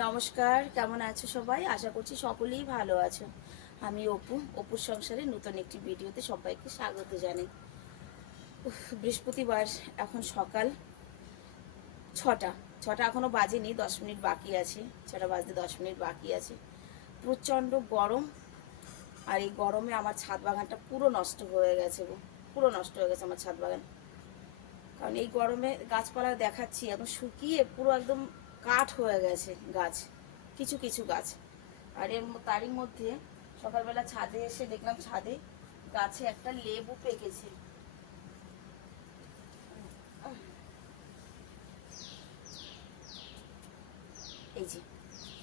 নমস্কার, কেমন আছো সবাই? আশা করছি সকলেই ভালো আছো। আমি অপুর সংসারে নতুন একটি ভিডিওতে সবাইকে স্বাগত জানাই। বৃহস্পতিবার, এখন সকাল 6টা। 6টা এখনো বাজেনি, 10 মিনিট বাকি আছে। 6টা বাজতে 10 মিনিট বাকি আছে। প্রচণ্ড গরম, আর এই গরমে আমার ছাদ বাগানটা পুরো নষ্ট হয়ে গেছে গো। পুরো নষ্ট হয়ে গেছে আমার ছাদ বাগান। কারণ এই গরমে গাছপালা দেখাচ্ছি এখন শুকিয়ে পুরো একদম কাঠ হয়ে গেছে গাছ, কিছু কিছু গাছ। আর তারই মধ্যে সকালবেলা ছাদে এসে দেখলাম ছাদে গাছে একটা লেবু পেকেছে। এই যে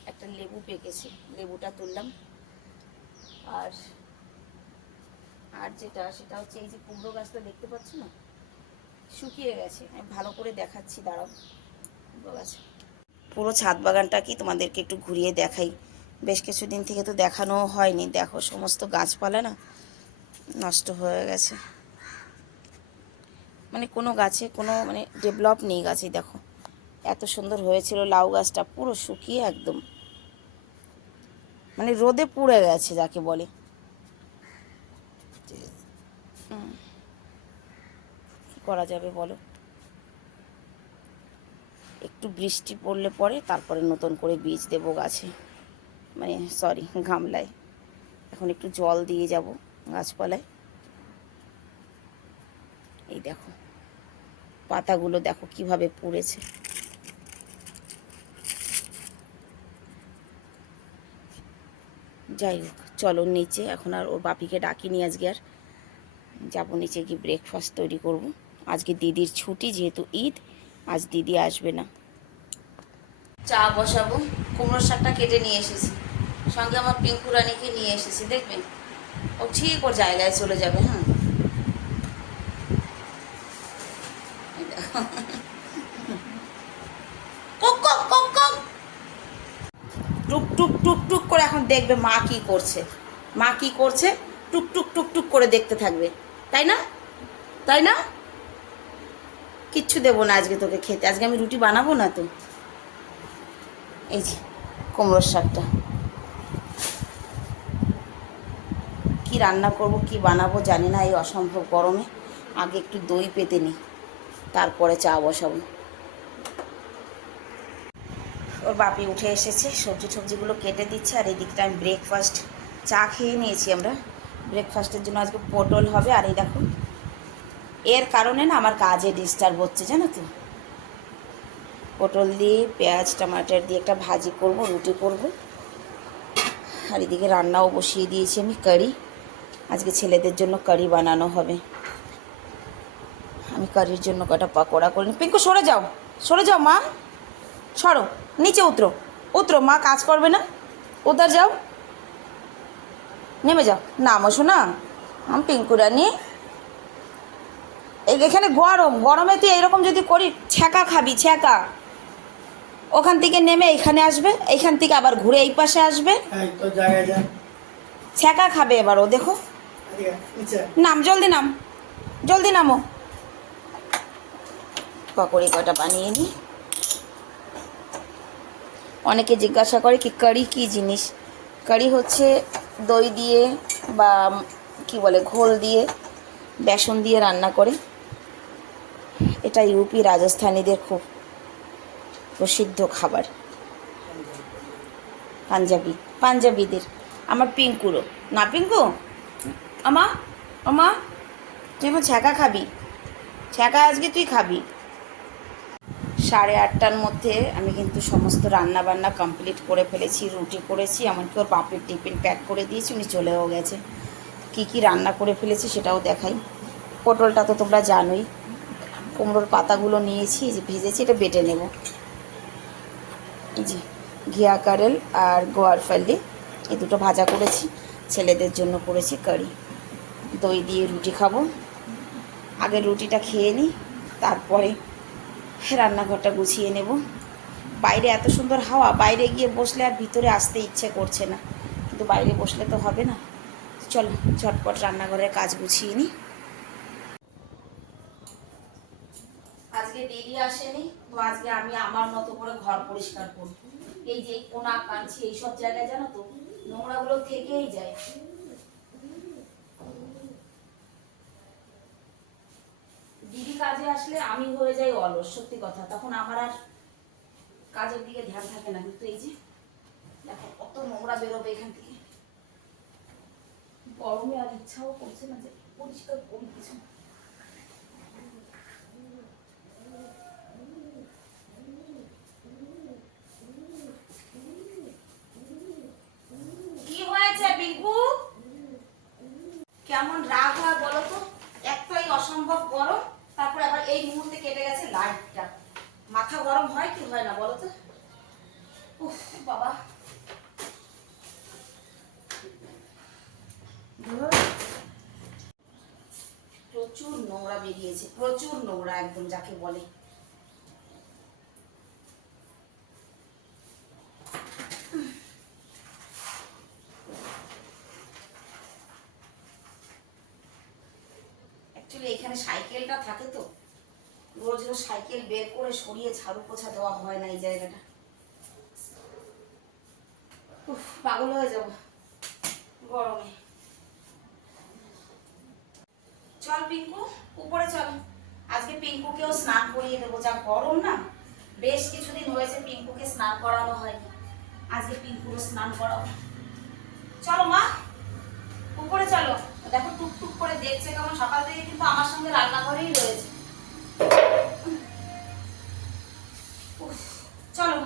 একটা লেবু পেকেছে, লেবুটা তুললাম। আর আর সেটা হচ্ছে এই যে কুমড়ো গাছটা দেখতে পাচ্ছ না, শুকিয়ে গেছে। আমি ভালো করে দেখাচ্ছি, দাঁড়াও। কুমড়ো গাছ, পুরো ছাদ বাগানটা কি তোমাদেরকে একটু ঘুরিয়ে দেখাই। বেশ কিছুদিন থেকে তো দেখানো হয়নি। দেখো সমস্ত গাছপালা না নষ্ট হয়ে গেছে, মানে কোনো গাছে কোনো মানে ডেভেলপ নেই গাছে। দেখো এত সুন্দর হয়েছিল লাউ গাছটা, পুরো শুকিয়ে একদম মানে রোদে পুড়ে গেছে যাকে বলে। কি করা যাবে বলো? একটু বৃষ্টি পড়লে পরে তারপরে নতুন করে বীজ দেবো গাছে, মানে সরি গামলায়। এখন একটু জল দিয়ে যাব গাছপালায়। এই দেখো পাতাগুলো দেখো কিভাবে পুড়েছে। যাই হোক, চলো নিচে। এখন আর ওর বাপিকে ডাকিনি আজকে, আর যাবো নিচে গিয়ে ব্রেকফাস্ট তৈরি করব। আজকে দিদির ছুটি, যেহেতু ঈদ, আজ দিদি আসবে না। চা বসাবো। কুমড়োর শাকটা কেটে নিয়ে এসেছি, সঙ্গে আমার পিঙ্কু রানীকে নিয়ে এসেছি। দেখবেন ও ঠিক ওর জায়গায় চলে যাবে। হ্যাঁ, কক কক কক কক, টুক টুক টুক টুক করে এখন দেখবে মা কি করছে। মা কি করছে টুক টুক টুক টুক করে দেখতে থাকবে, তাই না? তাই না? কিচ্ছু দেবো না আজকে তোকে খেতে। আজকে আমি রুটি বানাবো না তো। এই যে কুমড়োর শাকটা কি রান্না করব, কি বানাবো জানি না এই অসম্ভব গরমে। আগে একটু দই পেতে নিই, তারপরে চা বসাবো। ওর বাপি উঠে এসেছে, সবজিগুলো কেটে দিচ্ছে। আর এই দিকটা আমি ব্রেকফাস্ট, চা খেয়ে নিয়েছি আমরা। ব্রেকফাস্টের জন্য আজকে পটল হবে। আর এই দেখো, এর কারণে না আমার কাজে ডিস্টার্ব হচ্ছে, জানো তো। পটল দিয়ে পেঁয়াজ টমাটার দিয়ে একটা ভাজি করব, রুটি করব। আর এদিকে রান্নাও বসিয়ে দিয়েছি আমি, কারি। আজকে ছেলেদের জন্য কারি বানানো হবে। আমি কারির জন্য কটা পাকোড়া করে নিই। পিঙ্কু সরে যাও, সরে যাও মা, সরো, নিচে উতরো, উতরো। মা কাজ করবে না, উধার যাও, নেমে যাও। নামো শোনা, আমি পিঙ্কু রানী। এখানে গরমে তুই এইরকম যদি করি, ছ্যাঁকা খাবি, ছ্যাঁকা। ওখান থেকে নেমে এখানে আসবে, এইখান থেকে আবার ঘুরে এই পাশে আসবে, ছ্যাঁকা খাবে এবার ও। দেখো, নাম, জলদি নাম, জলদি নামো। পকোড়ি কটা বানিয়ে নিই। অনেকে জিজ্ঞাসা করে কি কারি কী জিনিস। কারি হচ্ছে দই দিয়ে বা কি বলে ঘোল দিয়ে, বেসন দিয়ে রান্না করে। এটা ইউপি রাজস্থানীদের খুব প্রসিদ্ধ খাবার, পাঞ্জাবিদের। আমার পিঙ্কুরও না। পিঙ্কু আমা, আমা, তুই এখন ছ্যাঁকা খাবি, ছ্যাঁকা আজকে তুই খাবি। 8:30টার মধ্যে আমি কিন্তু সমস্ত রান্না বান্না কমপ্লিট করে ফেলেছি। রুটি করেছি, এমনকি ওর বাপের টিফিন প্যাক করে দিয়েছি, উনি চলেও গেছে। কি কি রান্না করে ফেলেছি সেটাও দেখাই। পটলটা তো তোমরা জানোই। কুমড়োর পাতাগুলো নিয়েছি, এই যে ভেজেছি, এটা বেটে নেব। এই যে ঘিয়া কারেল আর গোয়ার ফালি, এই দুটো ভাজা করেছি। ছেলেদের জন্য করেছি কারি। দই দিয়ে রুটি খাবো। আগে রুটিটা খেয়ে নিই, তারপরে রান্নাঘরটা গুছিয়ে নেব। বাইরে এত সুন্দর হাওয়া, বাইরে গিয়ে বসলে আর ভিতরে আসতে ইচ্ছে করছে না, কিন্তু বাইরে বসলে তো হবে না। চলো ঝটপট রান্নাঘরের কাজ গুছিয়ে নিই। আজকে দিদি আসেনি, তো আজকে আমি আমার মতো করে ঘর পরিষ্কার করব। এই যে কোনা কাঞ্চি এইসব জায়গায় জানো তো নোংরাগুলো থেকেই যায়। দিদি কাজে আসলে আমি হয়ে যাই অলস, সত্যি কথা, তখন আমার আর কাজের দিকে ধ্যান থাকে না। কিন্তু এই যে দেখো কত নোংরা বেরোবে এখান থেকে, গরমে আর ইচ্ছাও করছে না যে পরিষ্কার করি কিছু। কি হয়েছে বিঙ্কু, কেমন রাগ হয় বলো তো? এক তো এই অসম্ভব গরম, তারপরে আবার এই মুহূর্তে কেটে গেছে লাইটটা। মাথা গরম হয় কি হয় না বলো তো? উফ বাবা, প্রচুর নোংরা বেরিয়েছে, প্রচুর নোংরা একদম যাকে বলে। অ্যাকচুয়ালি এখানে সাইকেলটা থাকে তো, রোজ রোজ সাইকেল বের করে সরিয়ে ঝাড়ু পোছা দেওয়া হয় না এই জায়গাটা। উফ পাগল হয়ে যাব গরমে। চল পিঙ্কু উপরে চল, আজকে পিঙ্কুকেও স্নান করিয়ে দেবো, যা গরম না। বেশ কিছুদিন হয়েছে পিঙ্কুকে স্নান করানো হয়নি, আজকে পিঙ্কুরও স্নান করাবো। চলো মা উপরে চলো। দেখো টুকটুক করে দেখছে কেমন, সকাল থেকে কিন্তু আমার সঙ্গে রান্নাঘরেই রয়েছে। চলো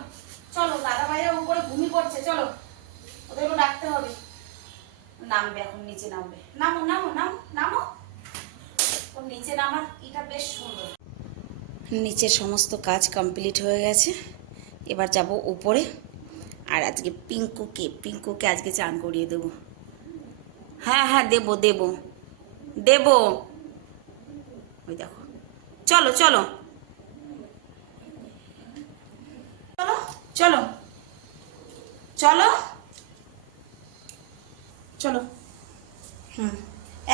চলো, দাদা ভাইরা উপরে ঘুমি করছে, চলো ওদেরও ডাকতে হবে। নামবে এখন, নিচে নামবে। নামো নামো নামো নামো, ওর নিচে নামার এটা বেশ সুন্দর। নিচের সমস্ত কাজ কমপ্লিট হয়ে গেছে, এবার যাব উপরে। আর আজকে পিঙ্কুকে আজকে চান করিয়ে দেবো। হ্যাঁ হ্যাঁ দেবো দেবো দেবো, ওই দেখো। চলো চলো চলো চলো চলো চলো,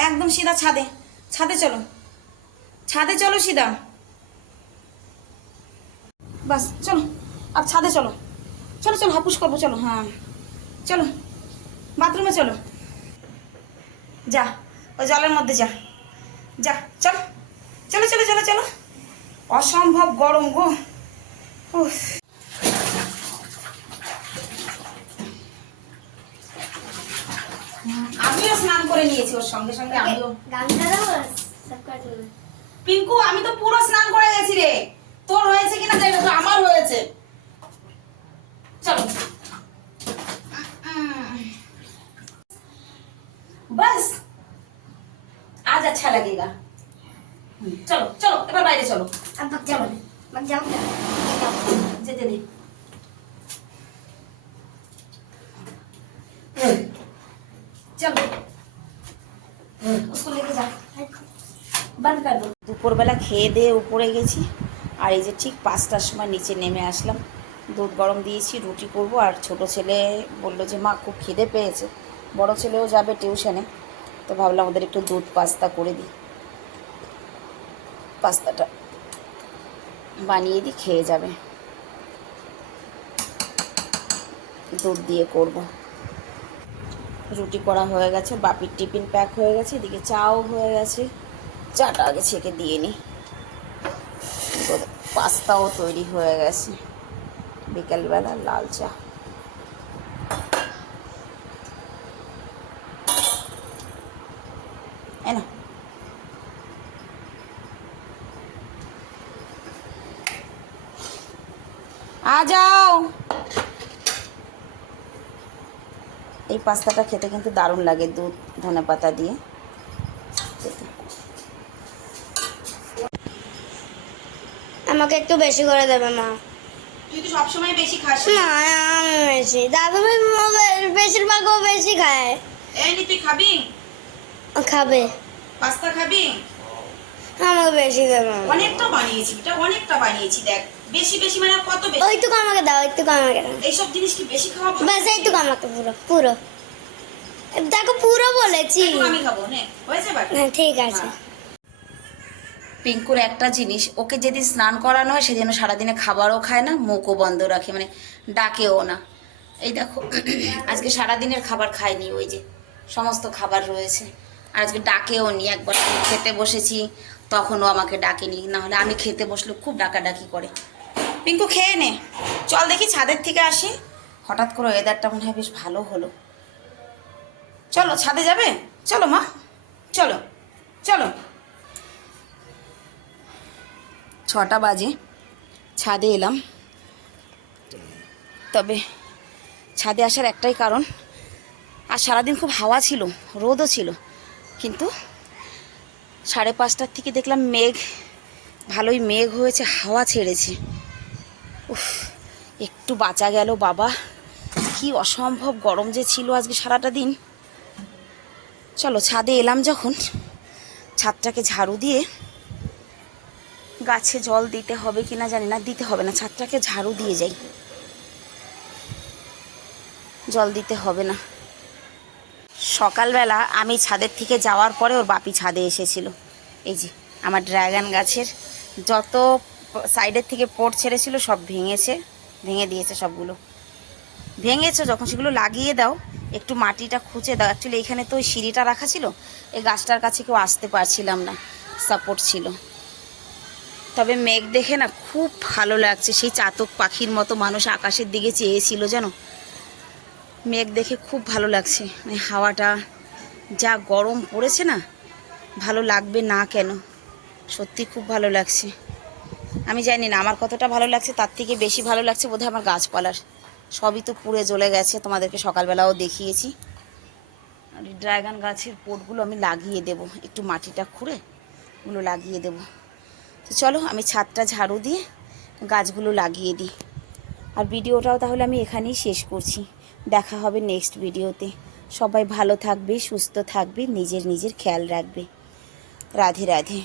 একদম সিধা ছাদে, ছাদে চলো, ছাদে চলো সিধা, বাস চলো। আর ছাদে চলো, চলো চলো হাপুস করবো, চলো। হ্যাঁ চলো বাথরুমে চলো, যা ওই জলের মধ্যে যা, যা চলো চলো চলো চলো চলো। অসম্ভব গরম গো। উফ আমিও স্নান করে নিয়েছি ওর সঙ্গে সঙ্গে, আমিও। পিঙ্কু আমি তো পুরো স্নান করে গেছি রে, তোর হয়েছে কিনা জানি না, আমার হয়েছে। চলো बस आज अच्छा लगेगा। चलो चलो এবার বাইরে চলো। अब चलो मत जाओ, যেতে দে। चलो उसको लेके जा, बंद कर दो। দুপুরবেলা খেয়ে দিয়ে উপরে গেছি, আর এই যে ঠিক 5টার সময় নিচে নেমে আসলাম। দুধ গরম দিয়েছি, রুটি করব। আর ছোট ছেলে বললো যে মা খুব খিদে পেয়েছে, বড় ছেলেও যাবে টিউশনে, তো ভাবলাম ওদের একটু দুধ পাস্তা করে দিই। পাস্তাটা বানিয়ে দিই, খেয়ে যাবে, দুধ দিয়ে করব। রুটি করা হয়ে গেছে, বাপির টিফিন প্যাক হয়ে গেছে, এদিকে চাও হয়ে গেছে। চাটা আগে ছেঁকে দিয়ে নিই, পাস্তাও তৈরি হয়ে গেছে। বিকেলবেলা লাল চা। না आ जाओ। এই পাস্তাটা খেতে কিন্তু দারুণ লাগে, দুধ ধনে পাতা দিয়ে। আমাকে একটু বেশি করে দেবে মা। তুই তো সবসময় বেশি খাস না, আমি বেশি, দাদু ভাই বেশিরভাগ ও বেশি খায়। এই নি তুই খাবি? খাবে পাস্তা খাবি? আমাকে বেশি দেবে। অনেকটা বানিয়েছি, এটা অনেকটা বানিয়েছি, দেখ বেশি বেশি মানে কত বেশি। ওইটুকু আমাকে দাও, ওইটুকু আমাকে দাও। এইসব জিনিস কি বেশি খাওয়া ভালো? বাস এইটুকু আমাকে, পুরো পুরো দেখো, পুরো বলেছি। আমি খাবো নে, হয়েছে বাট। হ্যাঁ ঠিক আছে। পিঙ্কুর একটা জিনিস, ওকে যেদিন স্নান করানো হয় সেদিন সারাদিনে খাবারও খায় না, মুখও বন্ধ রাখে, মানে ডাকেও না। এই দেখো আজকে সারাদিনের খাবার খায়নি, ওই যে সমস্ত খাবার রয়েছে। আর আজকে ডাকেও নি, একবার আমি খেতে বসেছি তখনও আমাকে ডাকেনি, নাহলে আমি খেতে বসলে খুব ডাকাডাকি করে। পিঙ্কু খেয়ে নে, চল দেখি ছাদের থেকে আসি। হঠাৎ করে ওয়েদারটা মনে হয় বেশ ভালো হলো। চলো ছাদে যাবে, চলো মা, চলো চলো। 6টা বাজে, ছাদে এলাম। তবে ছাদে আসার একটাই কারণ, আর সারাদিন খুব হাওয়া ছিল, রোদও ছিল, কিন্তু 5:30টার থেকে দেখলাম মেঘ, ভালোই মেঘ হয়েছে, হাওয়া ছেড়েছে। উফ, একটু বাঁচা গেল বাবা, কি অসম্ভব গরম যে ছিল আজকে সারাটা দিন। চলো ছাদে এলাম যখন, ছাদটাকে ঝাড়ু দিয়ে, গাছে জল দিতে হবে কিনা জানি না, দিতে হবে না, ছাদটাকে ঝাড়ু দিয়ে যাই, জল দিতে হবে না। সকালবেলা আমি ছাদের থেকে যাওয়ার পরে ওর বাপি ছাদে এসেছিল। এই যে আমার ড্রাগন গাছের যত সাইডের থেকে পোট ছেড়েছিল সব ভেঙে দিয়েছে, সবগুলো ভেঙেছে। যখন সেগুলো লাগিয়ে দাও, একটু মাটিটা খুঁচে দাও। অ্যাকচুয়ালি এইখানে তো ওই সিঁড়িটা রাখা ছিল, এই গাছটার কাছে কেউ আসতে পারছিলাম না, সাপোর্ট ছিল। তবে মেঘ দেখে না খুব ভালো লাগছে, সেই চাতক পাখির মতো মানুষ আকাশের দিকে চেয়েছিল যেন। মেঘ দেখে খুব ভালো লাগছে, মানে হাওয়াটা যা গরম পড়েছে না, ভালো লাগবে না কেন, সত্যি খুব ভালো লাগছে। আমি জানি না আমার কতটা ভালো লাগছে, তার থেকে বেশি ভালো লাগছে বোধহয় আমার গাছপালার। সবই তো পুড়ে জ্বলে গেছে, তোমাদেরকে সকালবেলাও দেখিয়েছি। আর এই ড্রাগন গাছের পোটগুলো আমি লাগিয়ে দেব, একটু মাটিটা খুঁড়ে ওগুলো লাগিয়ে দেব। তো চলো আমি ছাদটা ঝাড়ু দিয়ে গাছগুলো লাগিয়ে দিই। আর ভিডিওটাও তাহলে আমি এখানেই শেষ করছি। দেখা হবে নেক্সট ভিডিওতে। সবাই ভালো থাকবে, সুস্থ থাকবে, নিজের খেয়াল রাখবে। রাধে রাধে।